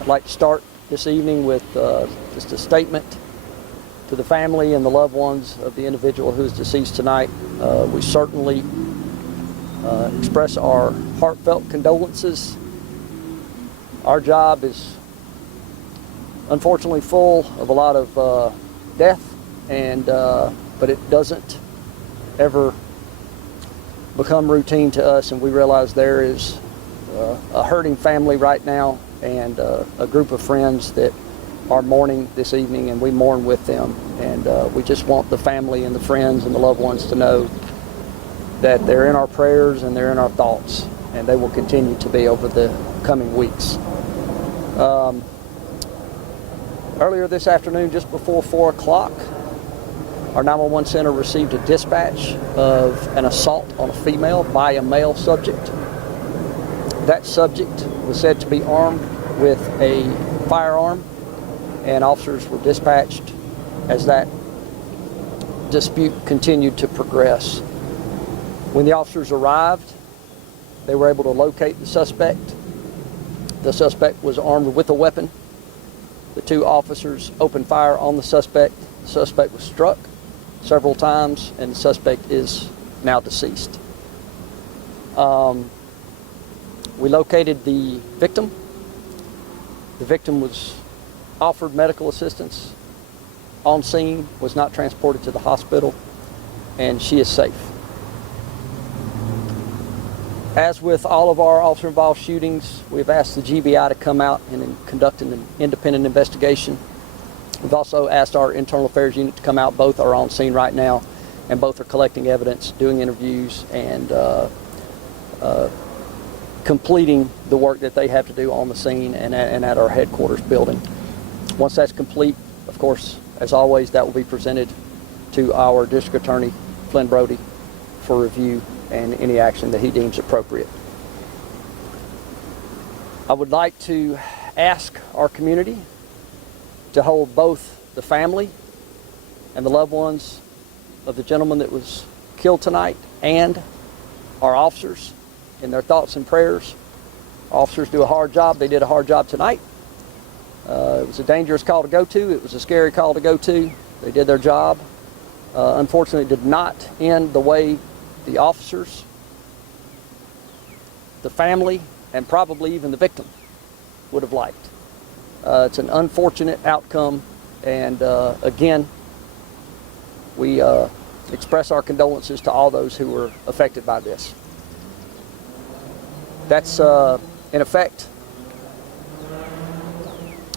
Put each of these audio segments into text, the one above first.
I'd like to start this evening with just a statement to the family and the loved ones of the individual who is deceased tonight. We certainly express our heartfelt condolences. Our job is unfortunately full of a lot of death, but it doesn't ever become routine to us, and we realize there is a hurting family right now and a group of friends that are mourning this evening, and we mourn with them, and we just want the family and the friends and the loved ones to know that they're in our prayers and they're in our thoughts, and they will continue to be over the coming weeks. Earlier this afternoon, just before 4 o'clock, our 911 center received a dispatch of an assault on a female by a male subject. That subject was said to be armed with a firearm, and officers were dispatched as that dispute continued to progress. When the officers arrived, they were able to locate the suspect. The suspect was armed with a weapon. The two officers opened fire on the suspect. The suspect was struck several times, and the suspect is now deceased. We located the victim. The victim was offered medical assistance on scene, was not transported to the hospital, and she is safe. As with all of our officer-involved shootings, we've asked the GBI to come out and conduct an independent investigation. We've also asked our Internal Affairs Unit to come out. Both are on scene right now, and both are collecting evidence, doing interviews, and completing the work that they have to do on the scene and at our headquarters building. Once that's complete, of course, as always, that will be presented to our District Attorney, Flynn Brody, for review and any action that he deems appropriate. I would like to ask our community to hold both the family and the loved ones of the gentleman that was killed tonight and our officers in their thoughts and prayers. Officers do a hard job. They did a hard job tonight. It was a dangerous call to go to. It was a scary call to go to. They did their job. Unfortunately, it did not end the way the officers, the family, and probably even the victim would have liked. It's an unfortunate outcome, and again, we express our condolences to all those who were affected by this. That's, in effect,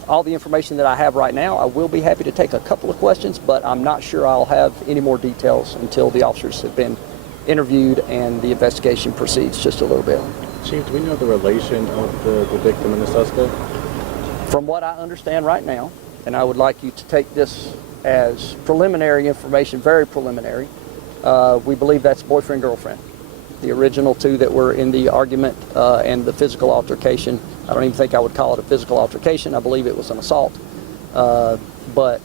all the information that I have right now. I will be happy to take a couple of questions, but I'm not sure I'll have any more details until the officers have been interviewed and the investigation proceeds just a little bit. Chief, do we know the relation of the victim and the suspect? From what I understand right now, and I would like you to take this as preliminary information, very preliminary, we believe that's boyfriend-girlfriend. The original two that were in the argument and the physical altercation. I don't even think I would call it a physical altercation. I believe it was an assault. But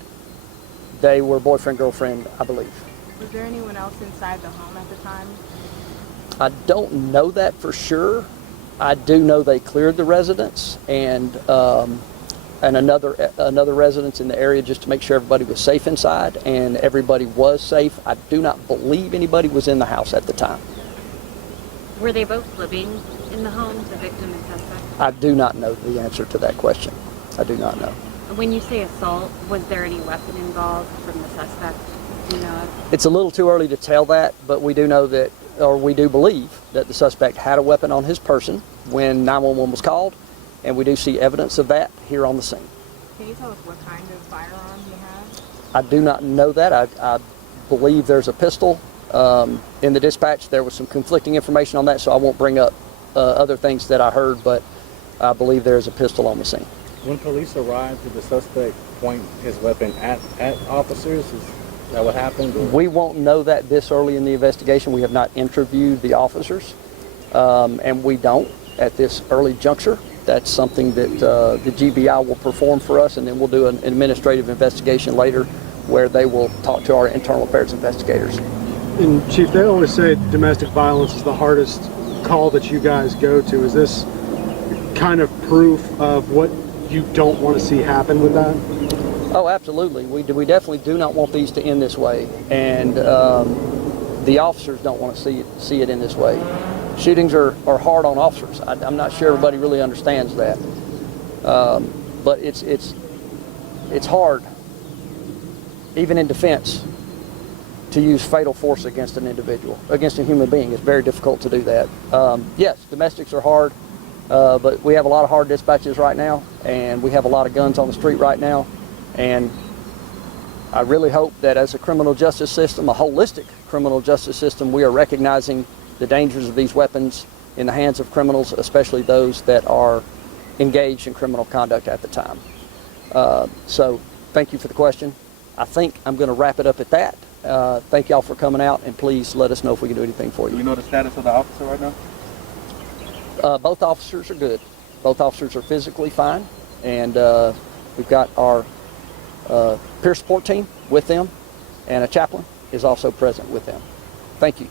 they were boyfriend-girlfriend, I believe. Was there anyone else inside the home at the time? I don't know that for sure. I do know they cleared the residence and another residence in the area just to make sure everybody was safe inside, and everybody was safe. I do not believe anybody was in the house at the time. Were they both living in the home, the victim and suspect? I do not know the answer to that question. I do not know. When you say assault, was there any weapon involved from the suspect? Do you know? It's a little too early to tell that, but we do know that, or we do believe that the suspect had a weapon on his person when 911 was called, and we do see evidence of that here on the scene. Can you tell us what kind of firearm he had? I do not know that. I believe there's a pistol. In the dispatch, there was some conflicting information on that, so I won't bring up other things that I heard, but I believe there's a pistol on the scene. When police arrived, did the suspect point his weapon at officers? Is that what happened? Or? We won't know that this early in the investigation. We have not interviewed the officers, and we don't at this early juncture. That's something that the GBI will perform for us, and then we'll do an administrative investigation later where they will talk to our internal affairs investigators. And Chief, they always say domestic violence is the hardest call that you guys go to. Is this kind of proof of what you don't want to see happen with that? Oh, absolutely. We definitely do not want these to end this way, and the officers don't want to see it in this way. Shootings are hard on officers. I'm not sure everybody really understands that, but it's hard, even in defense, to use fatal force against an individual, against a human being. It's very difficult to do that. Yes, domestics are hard, but we have a lot of hard dispatches right now, and we have a lot of guns on the street right now, and I really hope that as a criminal justice system, a holistic criminal justice system, we are recognizing the dangers of these weapons in the hands of criminals, especially those that are engaged in criminal conduct at the time. So thank you for the question. I think I'm going to wrap it up at that. Thank y'all for coming out, and please let us know if we can do anything for you. Do you know the status of the officer right now? Both officers are good. Both officers are physically fine, and we've got our peer support team with them, and a chaplain is also present with them. Thank you.